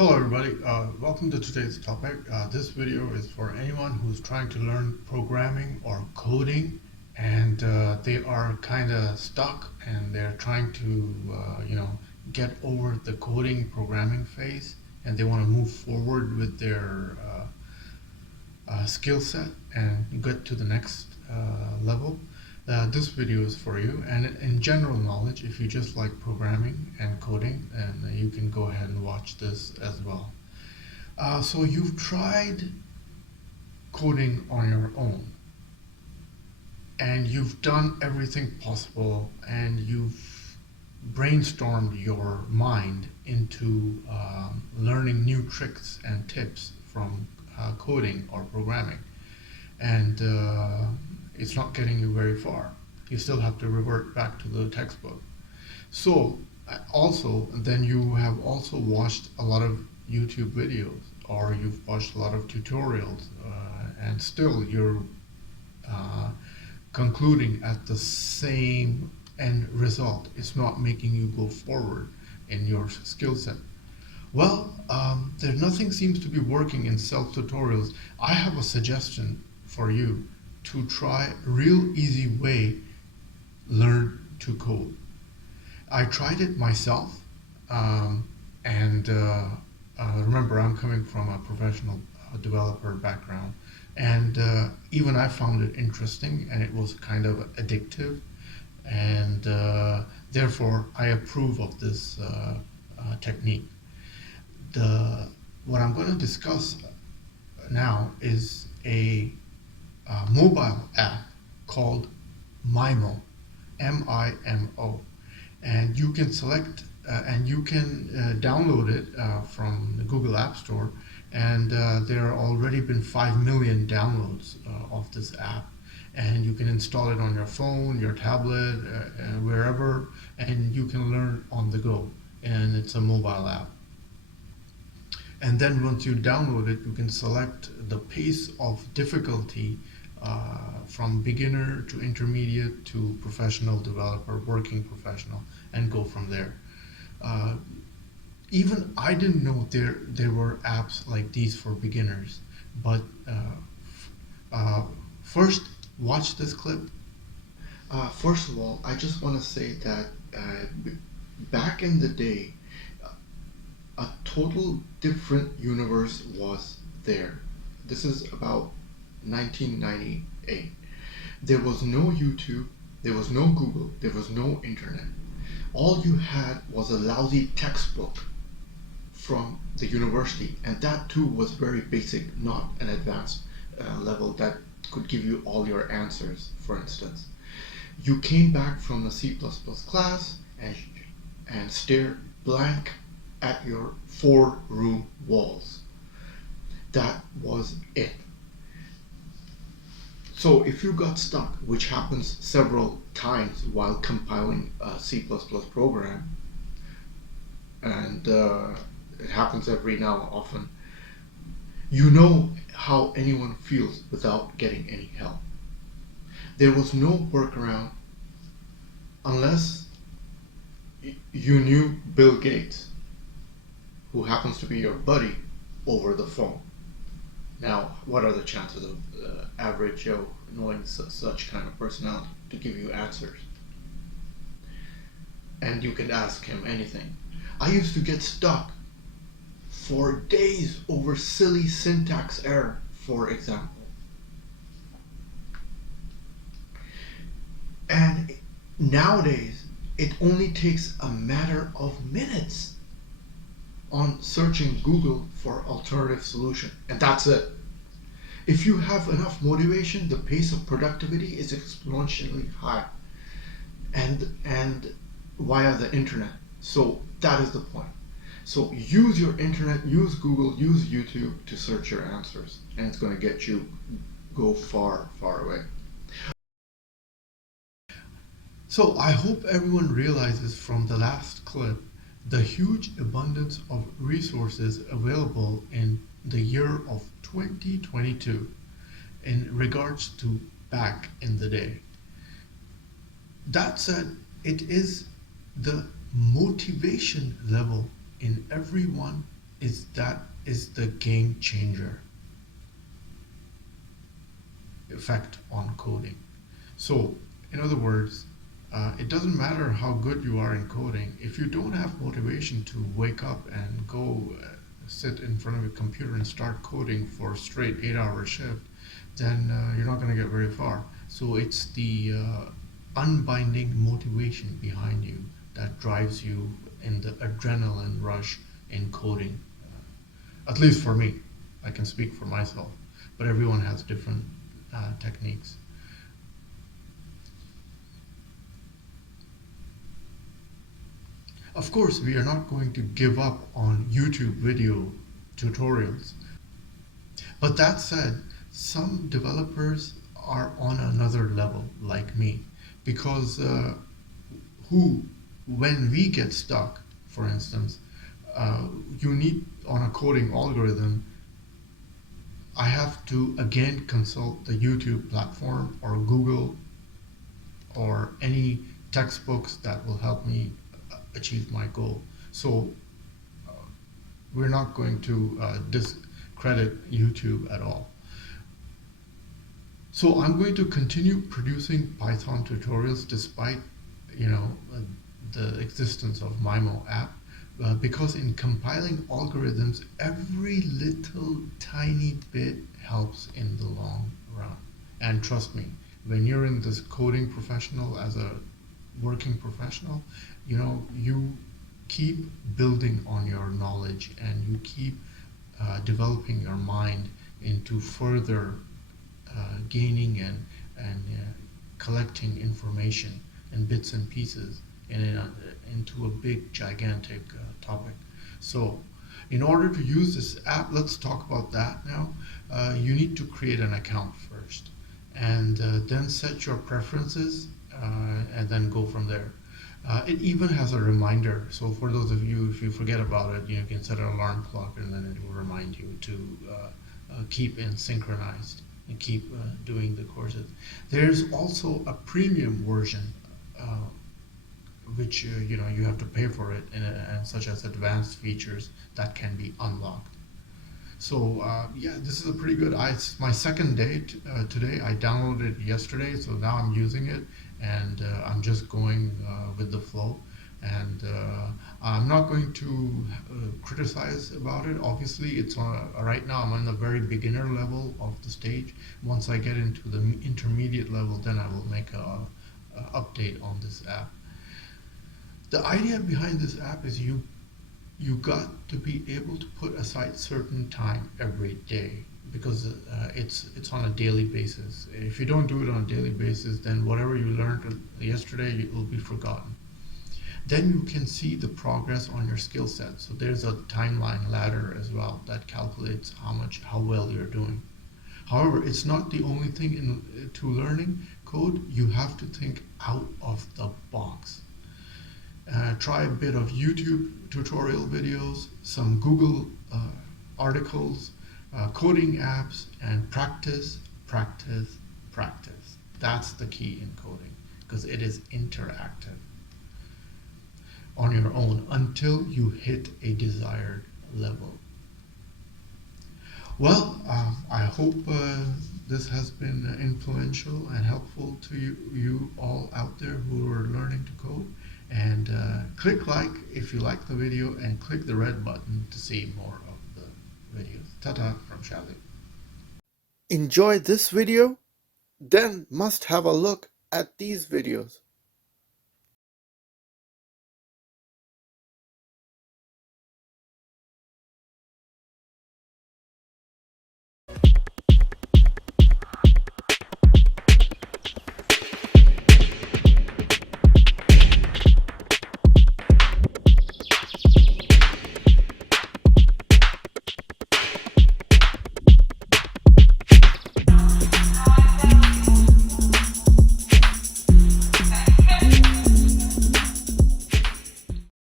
Hello everybody, welcome to today's topic. This video is for anyone who's trying to learn programming or coding and they are kind of stuck and they're trying to get over the coding programming phase and they want to move forward with their skill set and get to the next level. This video is for you, and in general knowledge, if you just like programming and coding, then you can go ahead and watch this as well. So you've tried coding on your own and you've done everything possible and you've brainstormed your mind into learning new tricks and tips from coding or programming, and it's not getting you very far. You still have to revert back to the textbook. So also, then you have also watched a lot of YouTube videos or you've watched a lot of tutorials and still you're concluding at the same end result. It's not making you go forward in your skill set. Well, nothing seems to be working in self-tutorials. I have a suggestion for you to try a real easy way learn to code. I tried it myself, and remember, I'm coming from a professional developer background, and even I found it interesting and it was kind of addictive, and therefore I approve of this technique. What I'm going to discuss now is a mobile app called Mimo, M-I-M-O, and you can select and you can download it from the Google App Store, and there are already been 5 million downloads of this app, and you can install it on your phone, your tablet, wherever, and you can learn on the go, and it's a mobile app. And then once you download it, you can select the pace of difficulty from beginner to intermediate to professional developer, working professional, and go from there. Even I didn't know there were apps like these for beginners, but first, watch this clip. First of all, I just want to say that back in the day, a total different universe was there. This is about 1998. There was no YouTube, there was no Google, there was no internet. All you had was a lousy textbook from the university, and that too was very basic, not an advanced level that could give you all your answers. For instance, you came back from the C++ class and stared blank at your 4-room walls. That was it. So if you got stuck, which happens several times while compiling a C++ program, and it happens every now and often, you know how anyone feels without getting any help. There was no workaround unless you knew Bill Gates, who happens to be your buddy, over the phone. Now, what are the chances of average Joe knowing such kind of personality to give you answers? And you can ask him anything. I used to get stuck for days over silly syntax error, for example. And nowadays, it only takes a matter of minutes on searching Google for alternative solution, and that's it. If you have enough motivation, the pace of productivity is exponentially high, and via the internet. So that is the point. So use your internet, use Google, use YouTube to search your answers, and it's going to get you go far, far away. So I hope everyone realizes from the last clip the huge abundance of resources available in the year of 2022 in regards to back in the day. That said, it is the motivation level in everyone is the game changer effect on coding. So, in other words, it doesn't matter how good you are in coding. If you don't have motivation to wake up and go sit in front of a computer and start coding for a straight 8 hour shift, then you're not going to get very far. So it's the unbinding motivation behind you that drives you in the adrenaline rush in coding. At least for me, I can speak for myself, but everyone has different techniques. Of course, we are not going to give up on YouTube video tutorials. But that said, some developers are on another level, like me, because who, when we get stuck, for instance, you need on a coding algorithm, I have to again consult the YouTube platform or Google or any textbooks that will help me achieve my goal. So uh, we're not going to discredit YouTube at all. So I'm going to continue producing Python tutorials despite, you know, the existence of Mimo app, because in compiling algorithms, every little tiny bit helps in the long run. And trust me, when you're in this coding professional as a working professional, you know, you keep building on your knowledge and you keep developing your mind into further gaining and collecting information in bits and pieces into a big gigantic topic. So in order to use this app, let's talk about that now. You need to create an account first and then set your preferences and then go from there. It even has a reminder. So for those of you, if you forget about it, you can set an alarm clock and then it will remind you to keep in synchronized and keep doing the courses. There's also a premium version, which you know you have to pay for it, and such as advanced features that can be unlocked. So yeah, this is a pretty good. It's my second day today. I downloaded it yesterday, so now I'm using it, and I'm just going with the flow. And I'm not going to criticize about it. Obviously, it's on right now. I'm on the very beginner level of the stage. Once I get into the intermediate level, then I will make a update on this app. The idea behind this app is you got to be able to put aside certain time every day, because it's on a daily basis. If you don't do it on a daily basis, then whatever you learned yesterday, it will be forgotten. Then you can see the progress on your skill set. So there's a timeline ladder as well that calculates how well you're doing. However, it's not the only thing to learning code. You have to think out of the box. Try a bit of YouTube tutorial videos, some Google articles, coding apps, and practice, practice, practice. That's the key in coding, because it is interactive on your own until you hit a desired level. Well, I hope this has been influential and helpful to you all out there who are learning to code. And click like if you like the video, and click the red button to see more of the videos. Ta-ta from Shali. Enjoy this video? Then must have a look at these videos.